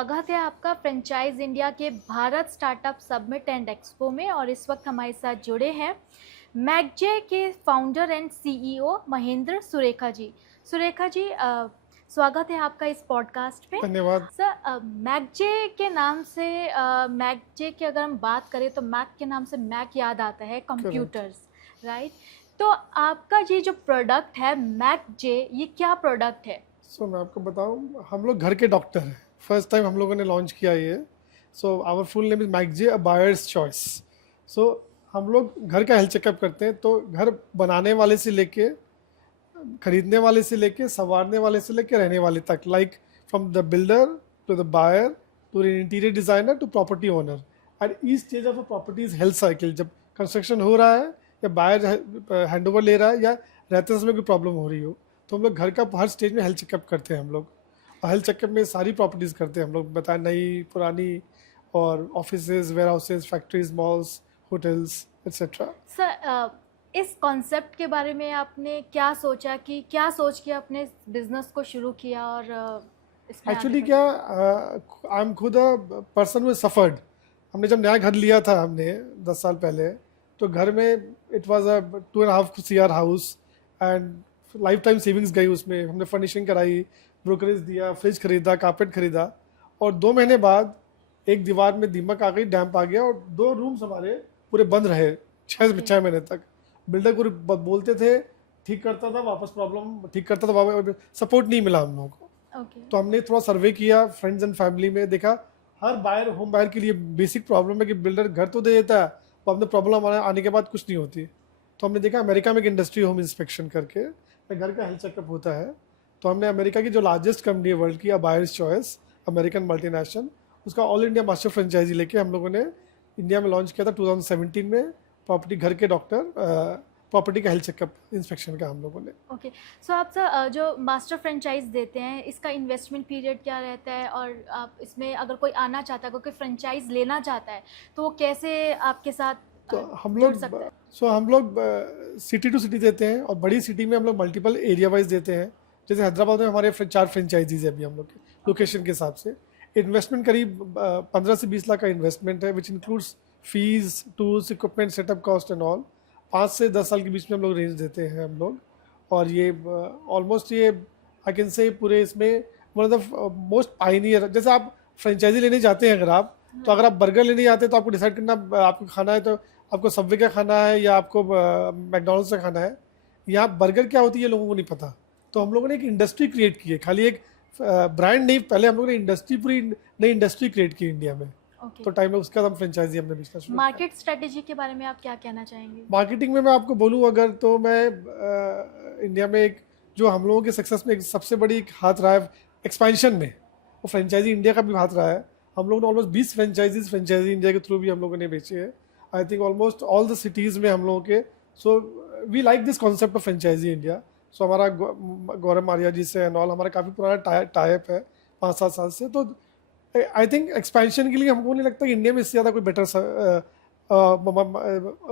स्वागत है आपका फ्रेंचाइज इंडिया के Bharat startup summit and expo में। और इस वक्त हमारे साथ जुड़े हैं मैकजे के founder and CEO Mahendra Surekha ji. Surekha ji, स्वागत है आपका इस पॉडकास्ट पे। धन्यवाद। सर, मैकजे के नाम से मैकजे की अगर हम बात करें तो मैक के नाम से मैक याद आता है, कंप्यूटर्स, राइट? तो आपका ये जो प्रोडक्ट है मैकजे, ये क्या प्रोडक्ट है? मैं आपको बताऊं, हम लोग घर के डॉक्टर हैं। फर्स्ट टाइम हम लोगों ने लॉन्च किया ये। Our full name is McJay a buyer's choice. हम लोग घर का हेल्थ चेकअप करते हैं। तो घर बनाने वाले से लेके, खरीदने वाले से लेके, संवारने वाले से लेके, रहने वाले तक, like from the builder to the buyer to interior designer to property owner, and each stage of a property is health cycle. जब कंस्ट्रक्शन हो रहा है या बायर हैंड ओवर ले रहा है या रहते समय कोई प्रॉब्लम हो रही हो, तो हम लोग घर का हर स्टेज में हेल्थ चेकअप करते हैं हम लोग। और हेल्थ चेकअप में सारी प्रॉपर्टीज़ करते हैं हम लोग, बताएं नई पुरानी, और offices, warehouses, factories, malls, hotels etcetera. Sir, इस कॉन्सेप्ट के बारे में आपने क्या सोचा, कि क्या सोच के अपने बिजनेस को शुरू किया और इसमें आगे एक्चुअली बढ़े? क्या, आई एम खुद अ पर्सन हु सफर्ड। हमने जब नया घर लिया था हमने 10 साल पहले, तो घर में it was a 2.5 CR house, and life time savings गई उसमें। हमने फर्निशिंग कराई, ब्रोकरेज दिया, फ्रिज खरीदा, कारपेट खरीदा, और 2 महीने बाद एक दीवार में दीमक आ गई, डैम्प आ गया, और 2 रूम्स हमारे पूरे बंद रहे छः ओके। 6 महीने तक। बिल्डर पूरे बोलते थे, ठीक करता था, वापस प्रॉब्लम ठीक करता था, वापस सपोर्ट नहीं मिला हम लोगों को। ओके। तो हमने थोड़ा सर्वे किया फ्रेंड्स एंड फैमिली में, देखा हर बायर, होम बायर के लिए बेसिक प्रॉब्लम है कि बिल्डर घर तो दे देता है, वो अपने प्रॉब्लम आने के बाद कुछ नहीं होती। तो हमने देखा अमेरिका में एक इंडस्ट्री होम इंस्पेक्शन करके घर का हेल्थ चेकअप होता है। तो हमने अमेरिका की जो लार्जेस्ट कंपनी है वर्ल्ड की, बायर्स चॉइस, अमेरिकन मल्टीनेशनल, उसका ऑल इंडिया मास्टर फ्रेंचाइजी लेके हम लोगों ने इंडिया में लॉन्च किया था 2017 में। प्रॉपर्टी, घर के डॉक्टर, प्रॉपर्टी का हेल्थ चेकअप इंस्पेक्शन का हम लोगों ने। ओके। सो आप सर जो मास्टर फ्रेंचाइज देते हैं, इसका इन्वेस्टमेंट पीरियड क्या रहता है? और आप इसमें अगर कोई आना चाहता है, कोई फ्रेंचाइज लेना चाहता है, तो वो कैसे आपके साथ तो हम जुड़ लोग सकता है? हम लोग सिटी टू सिटी देते हैं, और बड़ी सिटी में हम लोग मल्टीपल एरिया वाइज देते हैं। जैसे हैदराबाद में हमारे 4 फ्रेंचाइजीज है अभी हम लोग के लोकेशन के हिसाब से। इन्वेस्टमेंट करीब 15 से 20 लाख का इन्वेस्टमेंट है, which includes fees, tools, equipment, setup cost and all. 5 से 10 साल के बीच में हम लोग रेंज देते हैं हम लोग। और ये ऑलमोस्ट ये आई कैन से पूरे इसमें one of the most pioneer. जैसे आप फ्रेंचाइजी लेने जाते हैं, अगर आप, तो अगर आप बर्गर लेने जाते हैं तो आपको डिसाइड करना आपको खाना है तो आपको सबवे का खाना है या आपको मैकडोनल्ड्स का खाना है। यहाँ बर्गर क्या होती है लोगों को नहीं पता। तो हम लोगों ने एक इंडस्ट्री क्रिएट की है, खाली एक ब्रांड नहीं, पहले हम लोगों ने इंडस्ट्री, पूरी नई इंडस्ट्री क्रिएट की इंडिया में। ओके। तो टाइम में उसका हम फ्रेंचाइजी हमने बिजनेस शुरू किया। मार्केट स्ट्रेटेजी के बारे में आप क्या कहना चाहेंगे? मार्केटिंग में मैं आपको बोलूँ अगर, तो मैं इंडिया में एक जो हम लोगों के सक्सेस में एक सबसे बड़ी एक हाथ रहा है एक्सपेंशन में, वो फ्रेंचाइजी इंडिया का भी हाथ रहा है। हम लोगों ने ऑलमोस्ट 20 फ्रेंचाइजी इंडिया के थ्रू भी हम लोगों ने बेचे हैं। I think almost all the cities में हम लोगों के। So we like this concept of franchise India. So हमारा गौरव मारिया जी से एंड ऑल हमारा काफ़ी पुराना टाइप है, 5-7 साल से। तो आई थिंक एक्सपेंशन के लिए हमको नहीं लगता कि इंडिया में इससे ज़्यादा कोई बेटर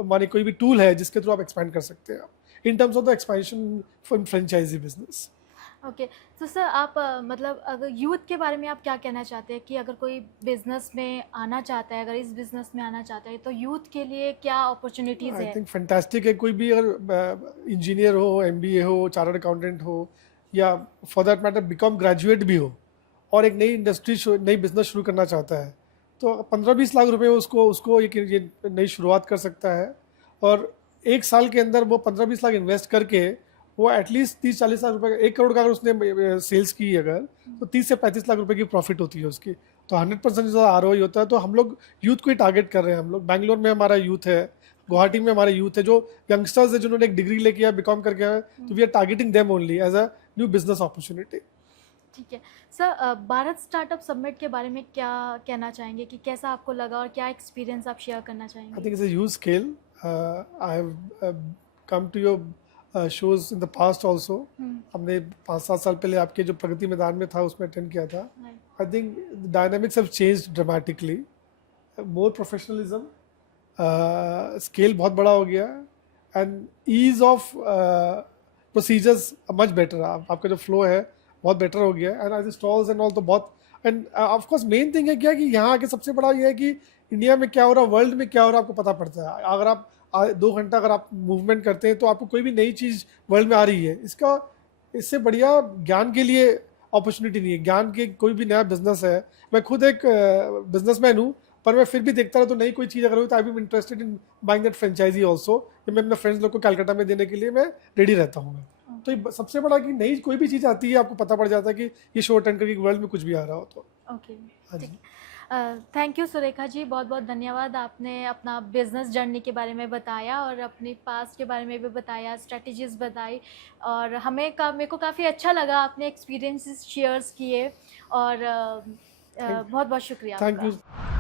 माने कोई भी टूल है जिसके थ्रू आप एक्सपेंड कर सकते हैं आप in terms of the expansion for franchise business. Okay. तो सर आप मतलब अगर यूथ के बारे में आप क्या कहना चाहते हैं, कि अगर कोई बिजनेस में आना चाहता है, अगर इस बिजनेस में आना चाहता है, तो यूथ के लिए क्या अपॉर्चुनिटीज़ आई है? थिंक फैंटास्टिक है। कोई भी अगर इंजीनियर हो, एमबीए हो, चार्टर्ड अकाउंटेंट हो, या for that matter B com graduate भी हो, और एक नई इंडस्ट्री, नई बिजनेस शुरू करना चाहता है, तो 15-20 लाख रुपए उसको उसको ये नई शुरुआत कर सकता है। और 1 साल के अंदर वो 15-20 लाख इन्वेस्ट करके वो एटलीस्ट 30-40 लाख रुपए, 1 करोड़ का अगर उसने सेल्स की अगर, तो 30 से 35 लाख रुपए की प्रॉफिट होती है उसकी। तो 100% जो ROI होता है। तो हम लोग यूथ को ही टारगेट कर रहे हैं। हम लोग बैंगलोर में हमारा यूथ है, गुवाहाटी में हमारा यूथ है, जो यंगस्टर्स है जिन्होंने एक डिग्री लेके या बीकॉम करके आए, तो we are targeting them only as a new business opportunity. ठीक है। सर, भारत स्टार्टअप समिट के बारे में क्या कहना चाहेंगे, कि कैसा आपको लगा और क्या एक्सपीरियंस आप शेयर करना I चाहेंगे? think it's a huge scale. I have come to your shows in the past also. हमने 5-7 साल पहले आपके जो प्रगति मैदान में था उसमें अटेंड किया था। Right. I think the dynamics have changed dramatically. More professionalism, scale बहुत बड़ा हो गया, and ease of procedures much better. आपका जो flow है बहुत बेटर हो गया, and as stalls and all तो बहुत end of course main thing है क्या कि यहाँ आके सबसे बड़ा ये है कि इंडिया में क्या हो रहा है, वर्ल्ड में क्या हो रहा है, आपको पता पड़ता है। अगर आप 2 घंटा अगर आप मूवमेंट करते हैं तो आपको कोई भी नई चीज़ वर्ल्ड में आ रही है, इससे बढ़िया ज्ञान के लिए अपॉर्चुनिटी नहीं है। ज्ञान के कोई भी नया बिजनेस है, मैं खुद एक बिजनेसमैन हूँ, पर मैं फिर भी देखता रहता हूँ नई कोई चीज़ अगर हो तो I be interested in buying that franchise also, कि मैं अपने फ्रेंड्स लोग को कलकत्ता में देने के लिए मैं रेडी रहता हूँ। मैं तो ये सबसे बड़ा कि नई कोई भी चीज़ आती है आपको पता पड़ जाता है कि ये शो अटेंड करके वर्ल्ड में कुछ भी आ रहा हो तो। ओके, हाँ ठीक जी, है। थैंक यू सुरेखा जी, बहुत बहुत धन्यवाद। आपने अपना बिजनेस जर्नी के बारे में बताया और अपनी पास्ट के बारे में भी बताया, स्ट्रेटजीज बताई, और मेरे को काफ़ी अच्छा लगा, आपने एक्सपीरियंसेस शेयर्स किए, और बहुत बहुत शुक्रिया थैंक आपका। यू।